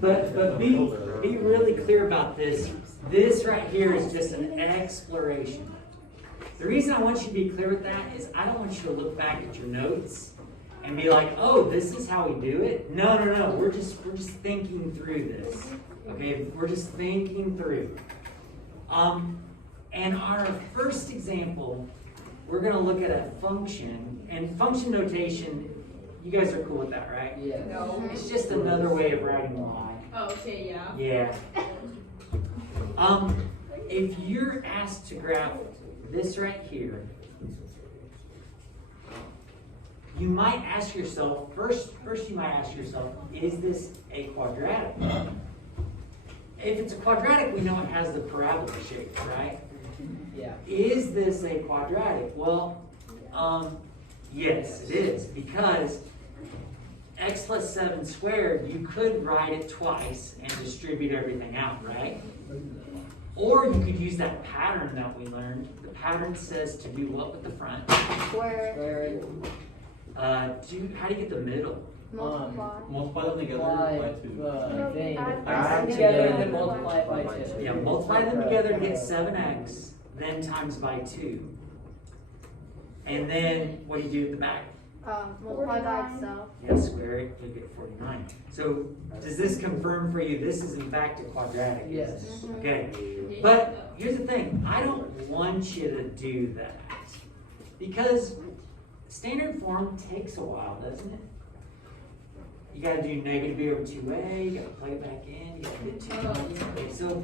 But be really clear about this. This right here is just an exploration. The reason I want you to be clear with that is I don't want you to look back at your notes and be like, oh, this is how we do it. No. We're just thinking through this. Okay, we're just thinking through. And our first example, we're going to look at a function, and function notation. You guys are cool with that, right? Yeah. No. It's just another way of writing y. Oh, okay, yeah. Yeah. If you're asked to graph this right here, you might ask yourself, first you might ask yourself, is this a quadratic? If it's a quadratic, we know it has the parabola shape, right? Yeah. Is this a quadratic? Well, yes, it is, because x plus 7 squared, you could write it twice and distribute everything out, right? Or you could use that pattern that we learned. The pattern says to do what with the front? Square. How do you get the middle? Multiply them together by 2. Add together and then multiply it by 2. Yeah, multiply them together to get 7x, then times by 2. And then what do you do at the back? Multiply by itself. Yeah, square it, you get 49. So does this confirm for you this is in fact a quadratic? Yes. Okay, but here's the thing. I don't want you to do that because standard form takes a while, doesn't it? You got to do negative b over 2a, you got to plug it back in, you got to get 2. Okay, so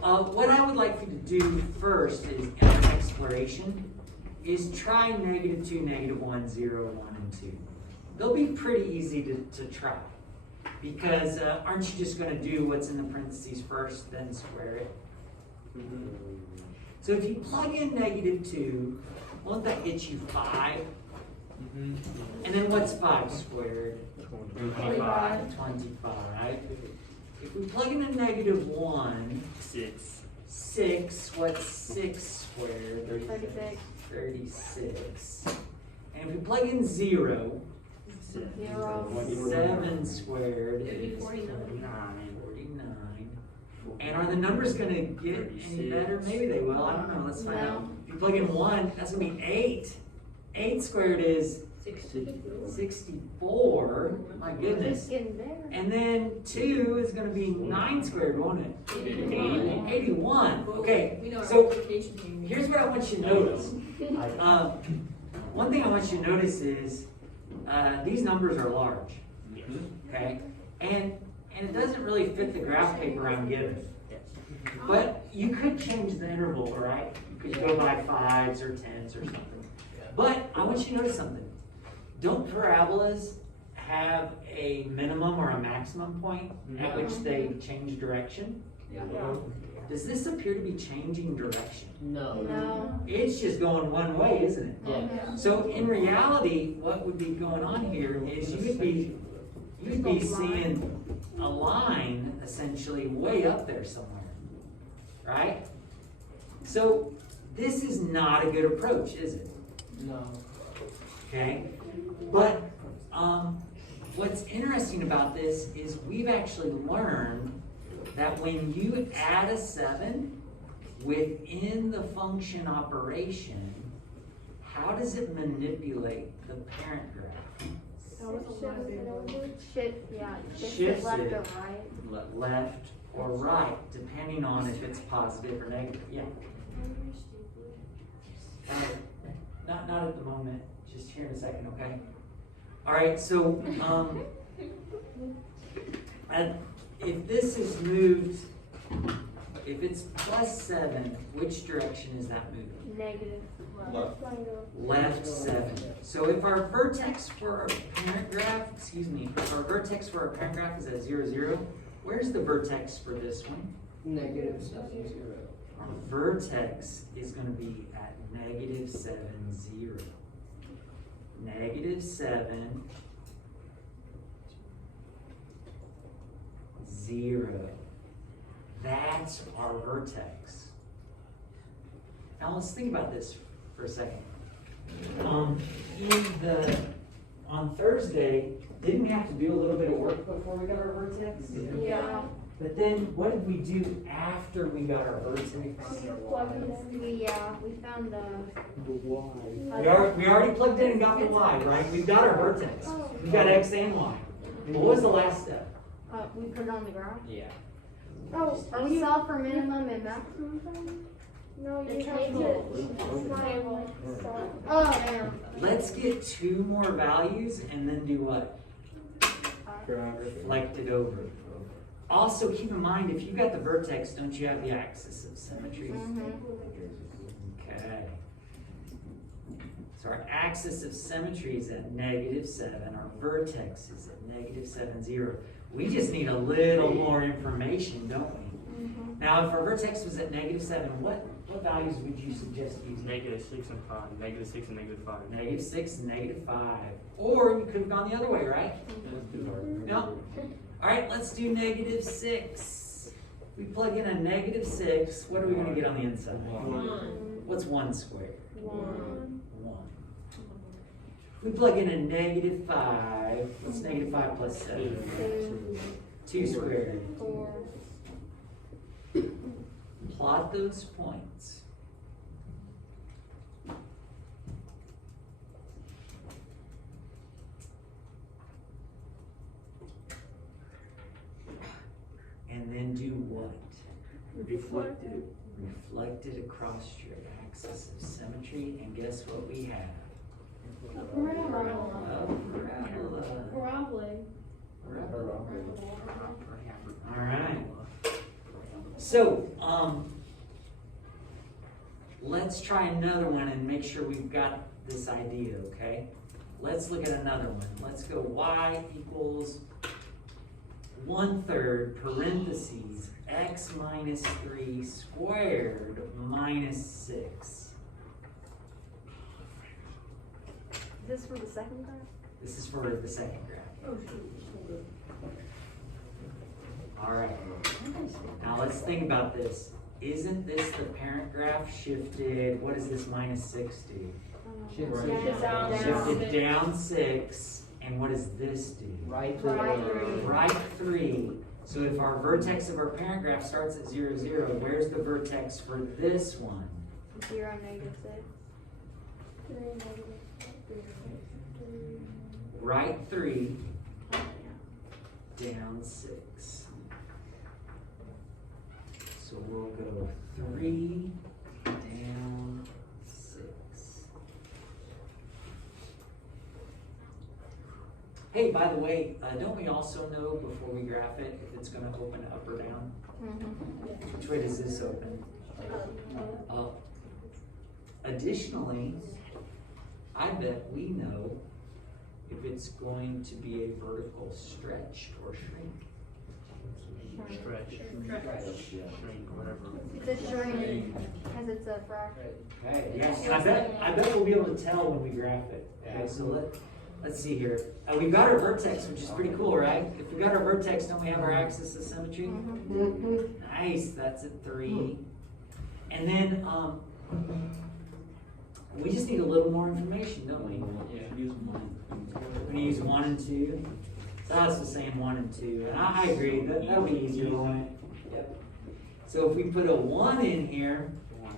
what I would like you to do first is in our exploration is try negative 2, negative 1, 0, 1, and 2. They'll be pretty easy to try because aren't you just going to do what's in the parentheses first, then square it? So if you plug in negative 2, won't that get you 5? And then what's 5 squared? 25. If we plug in a negative 1, 6, what's 6 squared? 36. And if we plug in 0, 7 squared is 49. And are the numbers going to get any better? Maybe they will. I don't know. Let's find out. If you plug in 1, that's going to be 8. 8 squared is 64. My goodness. And then 2 is going to be 9 squared, won't it? 81. Okay, so here's what I want you to notice. One thing I want you to notice is these numbers are large. Okay? And it doesn't really fit the graph paper I'm given. But you could change the interval, right? You could go by 5s or 10s or something. But I want you to notice something. Don't parabolas have a minimum or a maximum point at which they change direction? Yeah. Does this appear to be changing direction? No. It's just going one way, isn't it? Yeah. So in reality, what would be going on here is you'd be seeing a line essentially way up there somewhere, right? So this is not a good approach, is it? No. Okay, but what's interesting about this is we've actually learned that when you add a 7 within the function operation, how does it manipulate the parent graph? Shift left it or right. Left or right, depending on if it's positive or negative. Yeah. Not at the moment. Just here in a second, okay? All right. So, if this is moved, if it's plus 7, which direction is that moving? Negative. Left 7. So if our vertex for our parent graph, if our vertex for our parent graph is at 0, 0, where's the vertex for this one? Negative 7, 0. Our vertex is going to be at negative 7, 0. Negative 7, 0. That's our vertex. Now let's think about this for a second. On Thursday, didn't we have to do a little bit of work before we got our vertex? Yeah. But then what did we do after we got our vertex? We found the. We already plugged in and got the y, right? We've got our vertex. We got x and y. What was the last step? We put it on the graph. Yeah. Oh, are we solve for minimum and maximum thing? No, you have to. Oh, yeah. Let's get 2 more values and then do what? Reflect it over. Also, keep in mind, if you got the vertex, don't you have the axis of symmetry? Okay. So our axis of symmetry is at -7. Our vertex is at -7, 0. We just need a little more information, don't we? Now, if our vertex was at -7, what values would you suggest using? -6 and 5. -6 and -5. -6 and -5. Or you could have gone the other way, right? No. All right, let's do -6. We plug in a -6. What are we going to get on the inside? 1. What's 1 squared? 1. 1. We plug in a -5. What's -5 plus 7? 2 squared. 4. Plot those points. And then do what? Reflect it. Reflect it across your axis of symmetry, and guess what we have? A parabola. Probably. All right. So, let's try another one and make sure we've got this idea, okay? Let's look at another one. Let's go y equals 1/3 parentheses x minus 3 squared minus 6. Is this for the second graph? This is for the second graph. All right. Now let's think about this. Isn't this the parent graph shifted? What does this -6 do? Shifted down 6. And what does this do? Right. Right 3. So if our vertex of our parent graph starts at 0, 0, where's the vertex for this one? 0, -6. Right 3, down 6. So we'll go 3, down 6. Hey, by the way, don't we also know before we graph it if it's going to open up or down? Which way does this open? Up. Additionally, I bet we know if it's going to be a vertical stretch or shrink. Stretch. Shrink, whatever. It's a shrink, because it's a fraction. Okay, yeah, I bet we'll be able to tell when we graph it. Okay, so let's see here. We've got our vertex, which is pretty cool, right? If we got our vertex, don't we have our axis of symmetry? Nice, that's at 3. And then we just need a little more information, don't we? Yeah. Use 1. We're gonna use 1 and 2. So I was just saying 1 and 2, and I agree, that'll be easier, won't it? Yep. So if we put a 1 in here, 1,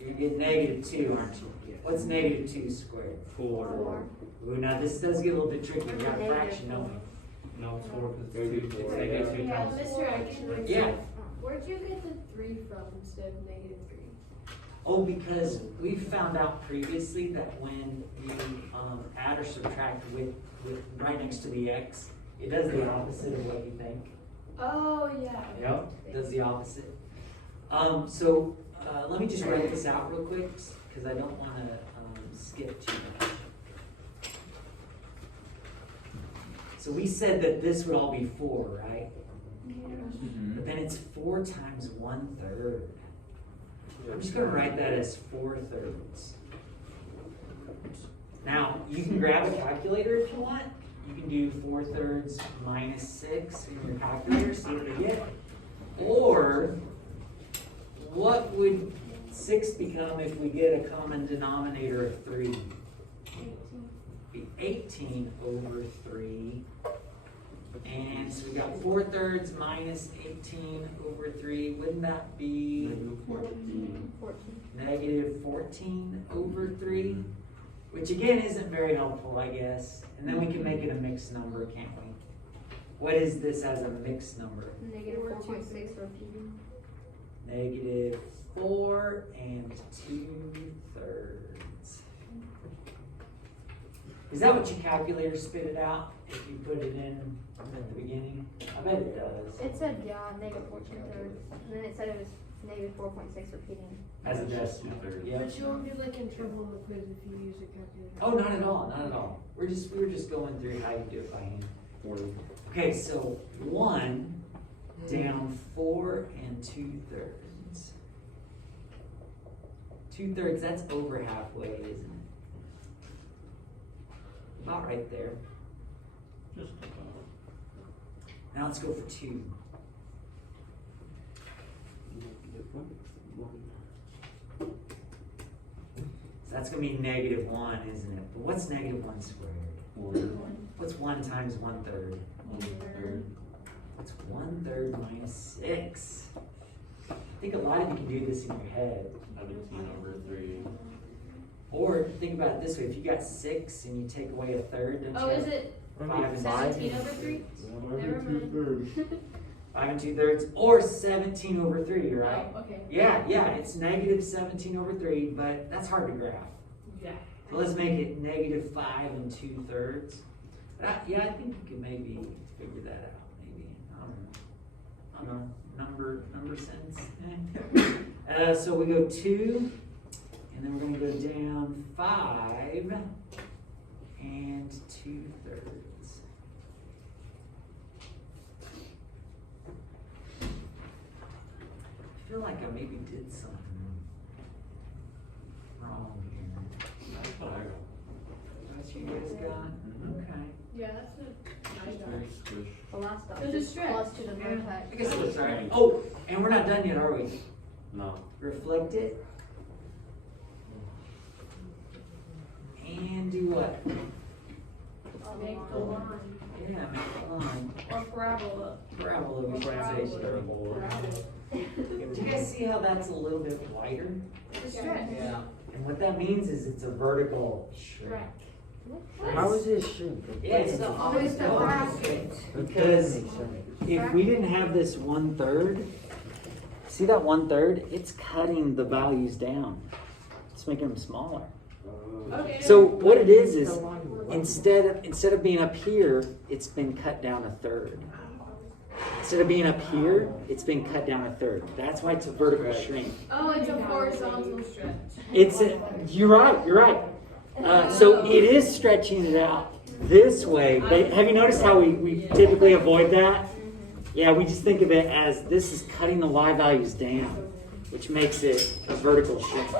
2. you get -2, aren't you? What's -2 squared? 4. Ooh, now this does get a little bit tricky. We got a fraction, don't we? No, it's 4 because it's 2. It's -2 Yeah, times. Mr. Action. Yeah. Where'd you get the 3 from instead of -3? Oh, because we found out previously that when you add or subtract with right next to the x, it does the opposite of what you think. Oh, yeah. Yep, it does the opposite. So let me just write this out real quick because I don't want to skip too much. So we said that this would all be 4, right? But then it's 4 times 1/3. I'm just going to write that as 4/3. Now, you can grab a calculator if you want. You can do 4/3 minus 6 in your calculator, see what you get. Or, what would 6 become if we get a common denominator of 3? be 18 over 3. And so we got 4/3 minus 18 over 3. Wouldn't that be negative 14 over 3? Which again isn't very helpful, I guess. And then we can make it a mixed number, can't we? What is this as a mixed number? Negative 4.6 repeating. Negative 4 and 2/3. Is that what your calculator spit it out if you put it in at the beginning? I bet it does. It said, yeah, negative 14/3. And then it said it was negative 4.6 repeating. As a decimal. Yeah. But you won't get like in trouble in the quiz if you use a calculator. Oh, not at all, not at all. We were just going through how you do it by hand. Okay, so 1 down 4 and 2/3. 2/3, that's over halfway, isn't it? About right there. Just about. Now let's go for 2. So that's going to be negative 1, isn't it? But what's negative 1 squared? What's 1 times 1/3? 1/3. What's 1/3 minus 6? I think a lot of you can do this in your head. 17 over 3. Or think about it this way: if you got 6 and you take away 1/3, don't Oh, you? is it 5 and 17 over 3? Never mind. 5 and 2/3, or 17 over 3, right? Oh, okay. Yeah, it's negative 17 over 3, but that's hard to graph. Yeah. So let's make it negative 5 and 2/3. I think you could maybe figure that out. Maybe I don't know. Number sense. So we go 2, and then we're going to go down 5 and 2/3. I feel like I maybe did something wrong here. That's what I got. What you guys got? Okay. Yeah, that's a nice Very dot. squish. The last dot. There's a stretch. Plus to the I vertex. guess that's right. Oh, and we're not done yet, are we? No. Reflect it. And do what? Make the line. Yeah, make a line. Or parabola. Parabola visualization. Do you guys see how that's a little bit wider? It's a stretch. Yeah. And what that means is it's a vertical shrink. How is it shrink? Yeah, it's the opposite of bracket. Because if we didn't have this 1/3, see that 1/3? It's cutting the values down. It's making them smaller. Okay. So what it is instead of being up here, it's been cut down 1/3. Instead of being up here, it's been cut down 1/3. That's why it's a vertical shrink. Oh, it's a horizontal stretch. You're right. So it is stretching it out this way. But have you noticed how we typically avoid that? Yeah, we just think of it as this is cutting the y values down, which makes it a vertical shrink.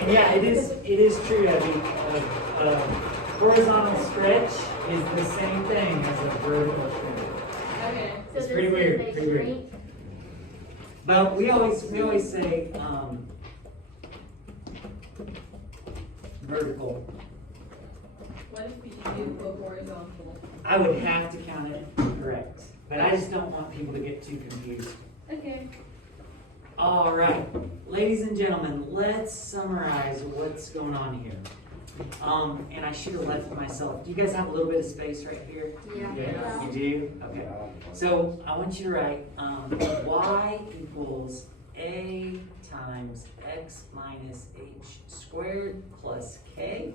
And yeah, it is true. I mean, a horizontal stretch is the same thing as a vertical shrink. Okay. It's pretty weird. But we always say vertical. What if we do a horizontal? I would have to count it correct, but I just don't want people to get too confused. Okay. All right, ladies and gentlemen, let's summarize what's going on here. And I should have left myself. Do you guys have a little bit of space right here? Yeah. You do? Okay. So I want you to write y equals a times x minus h squared plus k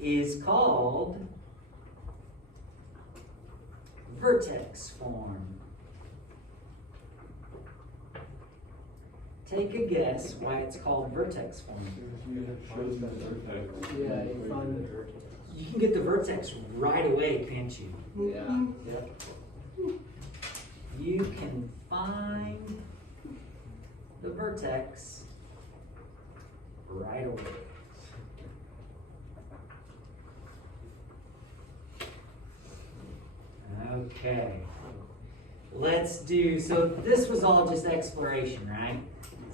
is called vertex form. Take a guess why it's called vertex form. Yeah, you find the vertex. You can get the vertex right away, can't you? Yeah. You can find the vertex right away. Okay. Let's do, so this was all just exploration, right?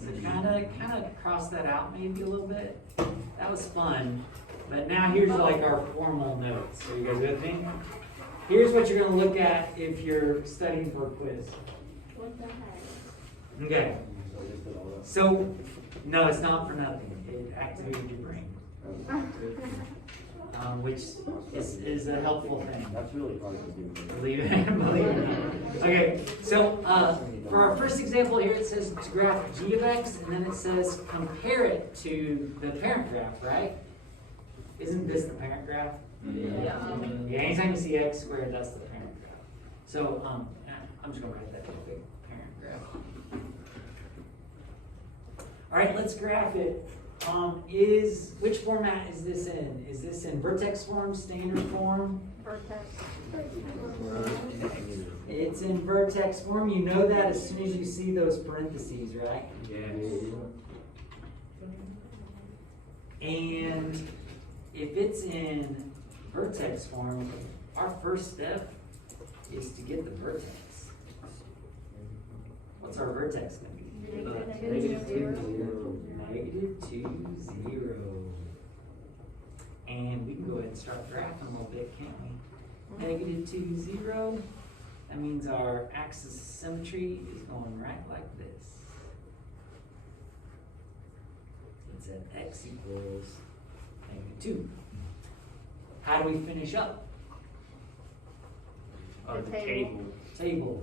So kind of cross that out maybe a little bit. That was fun. But now here's like our formal notes. Are you guys with me? Here's what you're going to look at if you're studying for a quiz. What the heck? Okay. So, no, it's not for nothing. It activated your brain, which is a helpful thing. That's really hard to do. Believe it, believe it. Okay, so for our first example here, it says to graph g of x, and then it says compare it to the parent graph, right? Isn't this the parent graph? Yeah. Yeah, anytime you see x squared, that's the parent graph. So I'm just gonna write that real quick, parent graph. All right, let's graph it. Which format is this in? Is this in Vertex form, standard form? Vertex. It's in Vertex form. You know that as soon as you see those parentheses, right? Yes. And if it's in Vertex form, our first step is to get the vertex. What's our vertex going to be? Negative 2, 0. Negative 2, 0. And we can go ahead and start graphing a little bit, can't we? Negative 2, 0. That means our axis of symmetry is going right like this. It's at x equals negative 2. How do we finish up? The table. Table.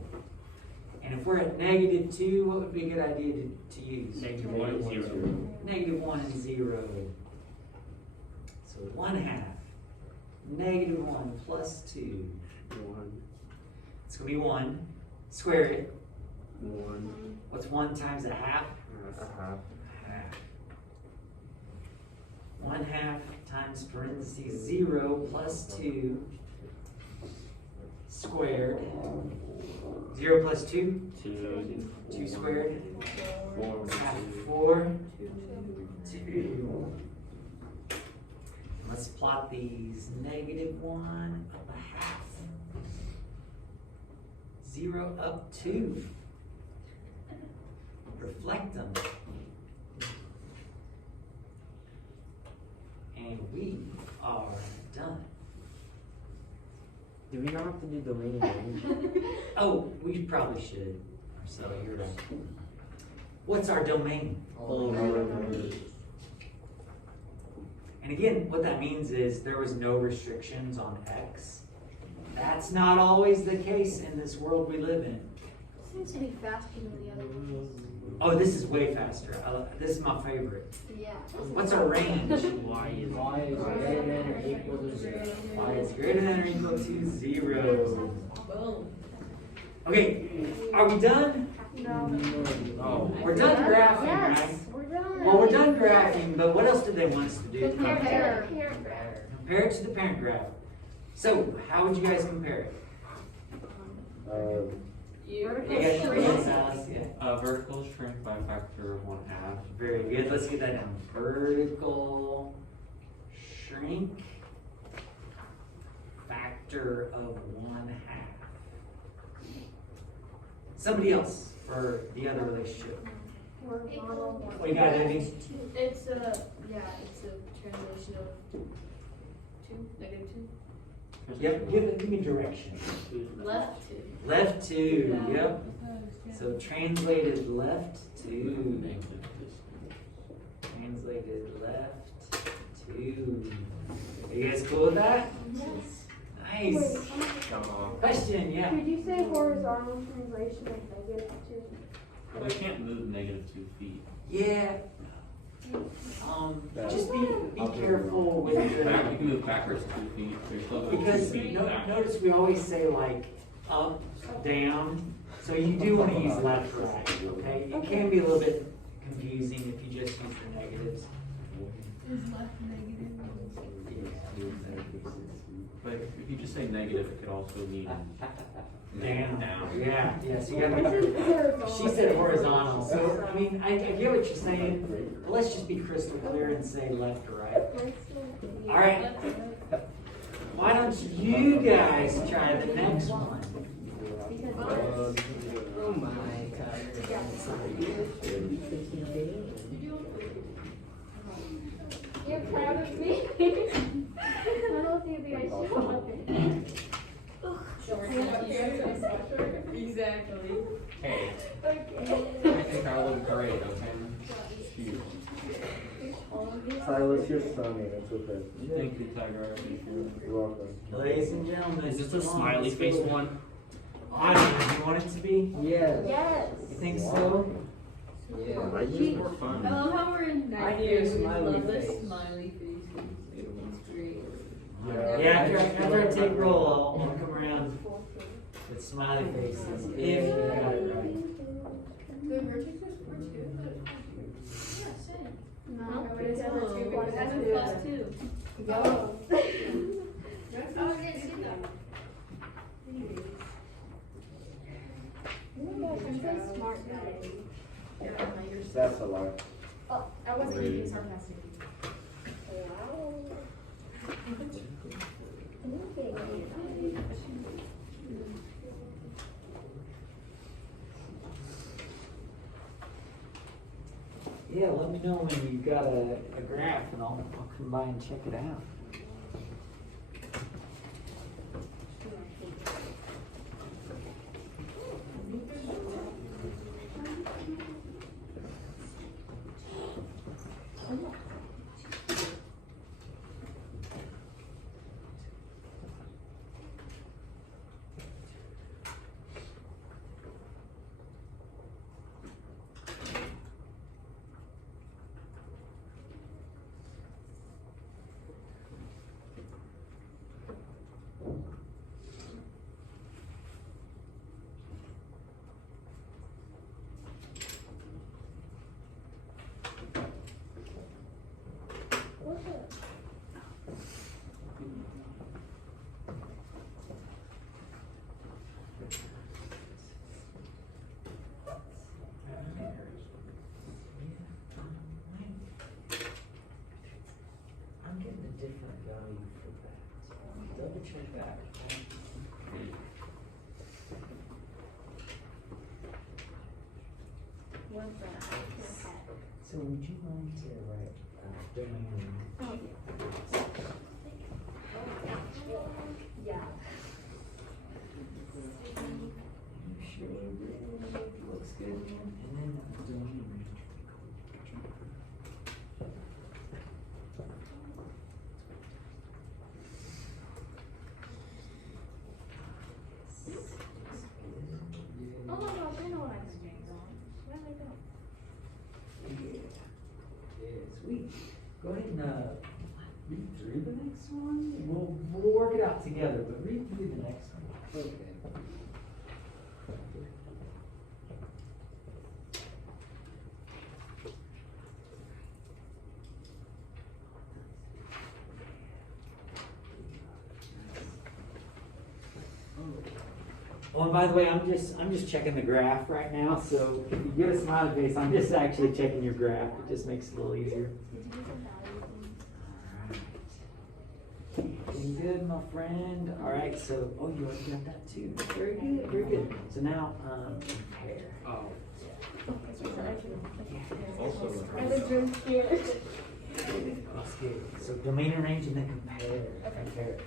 And if we're at negative 2, what would be a good idea to use? Negative 1 and 0. Negative 1 and 0. So 1/2. Negative 1 plus 2. 1. It's going to be 1. Square it. 1. What's 1 times a half? A half. Half. 1/2 times parentheses 0 plus 2 squared. 0 plus 2? 2 squared. 4. 2. Let's plot these. Negative 1 up a half. 0 up 2. Reflect them. And we are done. Do we not have to do domain range? Oh, we probably should. So you're right. What's our domain? And again, what that means is there was no restrictions on x. That's not always the case in this world we live in. Seems to be faster than the other ones. Oh, this is way faster. This is my favorite. Yeah. What's our range? Y is greater than or equal to 0. Y is greater than or equal to 0. Okay, are we done? No. We're done graphing, Yes, right? we're done. Well, we're done graphing, but what else did they want us to do? Compare. Compare it to the parent graph. So, how would you guys compare it? Vertical You guys shrink. should Alice, yeah. Vertical shrink by a factor of 1/2. Very good. Let's get that down. Vertical shrink factor of 1/2. Somebody else for the other relationship. What you got, Abby? It's a translation of 2, negative 2. Yep. Give me direction. Left 2. Left 2. Yep. So translated left 2. Translated left 2. Are you guys cool with that? Yes. Nice. Question, yeah. Could you say horizontal translation of negative 2? Well, they can't move -2 feet. Yeah. Just be careful with You the, can move backwards 2 feet. You're still going 2 because feet back. notice we always say like up, down. So you do want to use left, right. Okay. It can be a little bit confusing if you just use the negatives. Is left negative? But if you just say negative, it could also mean Down. Yeah. So you gotta be. She said horizontal. So I mean, I get what you're saying. But let's just be crystal clear and say left or right. All right. Why don't you guys try the next one? Oh my god. proud of me. I don't know if you'd be right. Exactly. Hey, Okay. I think I look great, okay? Cute. Silas, you're stunning. It's okay. Thank you, Tiger. I appreciate it. You're welcome. Ladies and gentlemen. Is this the come on, smiley let's face go. one? Awesome, you want it to be? Yes. Yes. You think so? Yeah. It's just more fun. I love how we're in I ninth do grade. We smiley love the face. smiley faces. It's great. Yeah, after I take roll, I'll come around with smiley faces, if you got it right. The Vertex was 4-2, but yeah, same. No, But it's because also it's because that's a +2. +2. Go. Oh, I didn't see that. Oh my gosh, I'm so smart today. That's a lie. I wasn't being sarcastic. Wow. Yeah, let me know when you've got a graph and I'll come by and check it out. I'm getting a different value for that. Double check that. What's that? So would you mind to write domain name? Oh, yeah. You sure it looks good? And then domain name. Oh my gosh, I know what I'm doing wrong. Where did I go? Yeah, sweet. Go ahead and read through the next one. We'll work it out together, but read through the next one. Okay. Oh, and by the way, I'm just checking the graph right now, so if you get a smiley face, I'm just actually checking your graph. It just makes it a little easier. Did you get the value thing? Doing good, my friend. All right, so, oh, you already got that too. Very good, very good. So now, compare. Oh. I was really scared. That's good. So domain and range and then compare. Compare.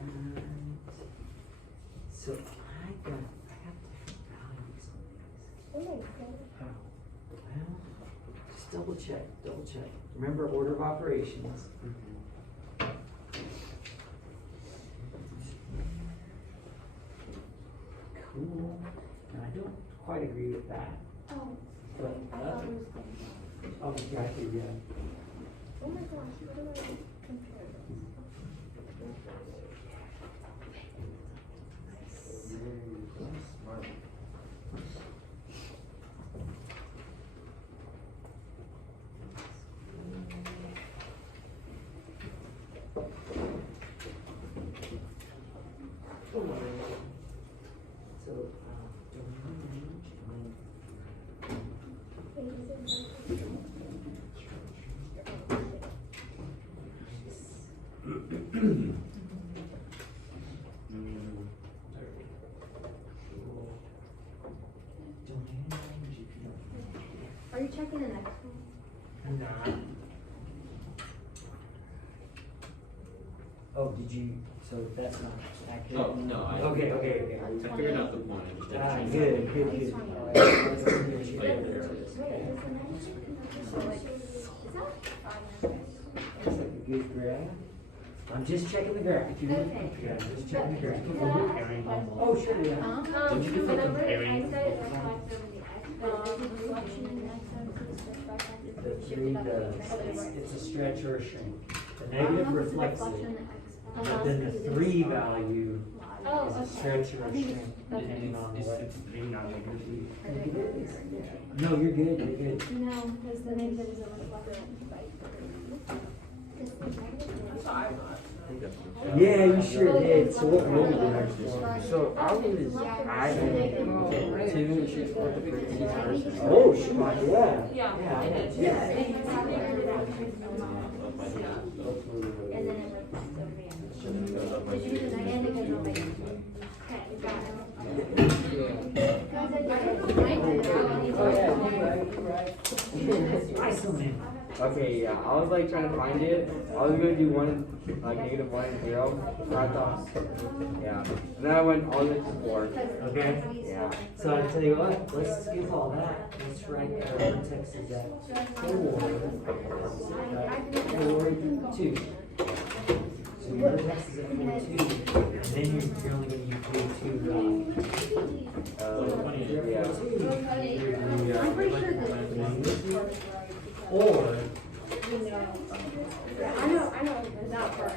Alright. So I got different values on these. Oh my god. How? Well, just double check. Remember order of operations. Cool. And I don't quite agree with that. Oh, But, I thought it was oh, yeah, I do, yeah. oh my gosh, what do I compare this? Smart. So, domain range and then Oh, did you, so that's not accurate? Oh, no, I Okay. figured out the point. I just didn't change it. Good. So like, is that 5 minutes? Looks like a good graph. I'm just checking the graph. If you look, Okay. yeah, I'm just checking the graph. Comparing Oh, sure, yeah. Did you do for comparing? The three does, it's a stretch or a shrink. The negative reflects it, but then the 3 value is a stretch or a shrink, depending on what. No, you're good. No, because the negative is a reflection. Yeah, you sure did. So what rule did I So I was adding 2 Oh, shoot, yeah. And then it reflects over here. Did you do the negative? Okay, got Excellent. Okay, yeah, I was like trying to find it. I was gonna do one, like -1 and 0. So I thought, yeah. And then I went all the way to 4. Okay. Yeah. So I tell you what, let's skip all that. Let's write vertex is at 4, 2. So your vertex is at 4, 2. And then you're only going to use 2 Yeah. I'm pretty sure that. or I know that part.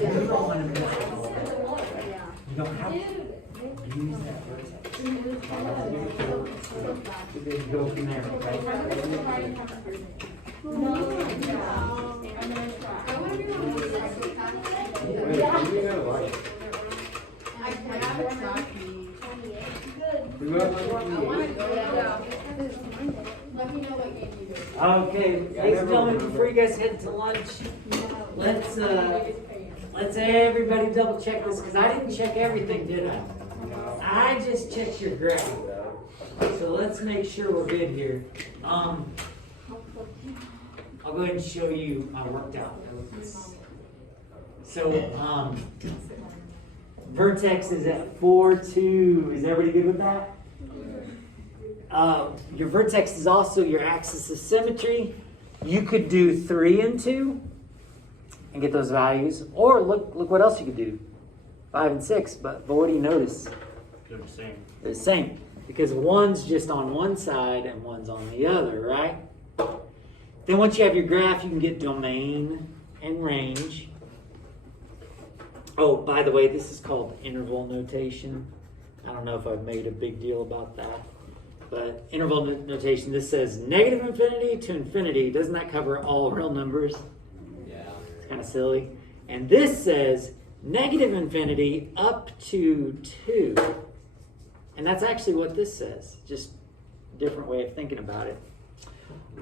you don't want to miss it all. You don't have to use that vertex. So then go from there, okay? Wait, you know what? We were Let me know what game you do. Okay, ladies and gentlemen, before you guys head to lunch, let's everybody double check this, because I didn't check everything, did I? I just checked your graph. So let's make sure we're good here. I'll go ahead and show you my worked out notes. So, vertex is at 4, 2. Is everybody good with that? Your vertex is also your axis of symmetry. You could do 3 and 2 and get those values. Or look what else you could do. 5 and 6. But what do you notice? They're the same. They're the same. Because one's just on one side and one's on the other, right? Then once you have your graph, you can get domain and range. Oh, by the way, this is called interval notation. I don't know if I've made a big deal about that. But interval notation, this says negative infinity to infinity. Doesn't that cover all real numbers? Yeah. It's kind of silly. And this says negative infinity up to 2. And that's actually what this says. Just a different way of thinking about it.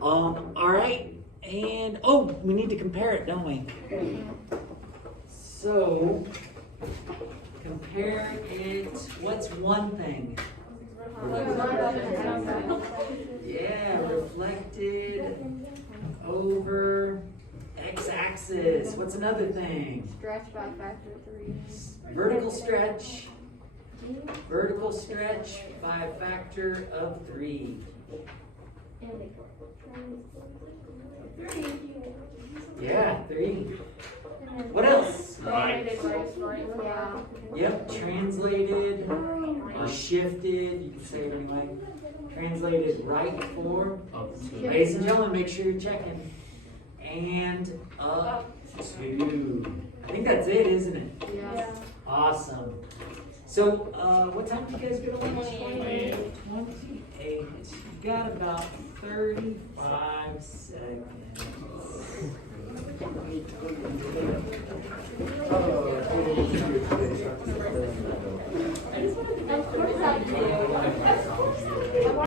All right. And, we need to compare it, don't we? So, compare it. What's one thing? Yeah, reflected over x-axis. What's another thing? Stretch by factor 3. Vertical stretch. Vertical stretch by factor of 3. Yeah, 3. What else? Right. Yep, translated or shifted, you can say it anyway. Translated right 4. Up to. Ladies and gentlemen, make sure you're checking. And up 2. I think that's it, isn't it? Yeah. Awesome. So, what time did you guys go to lunch? 28. 28. You got about 35 seconds.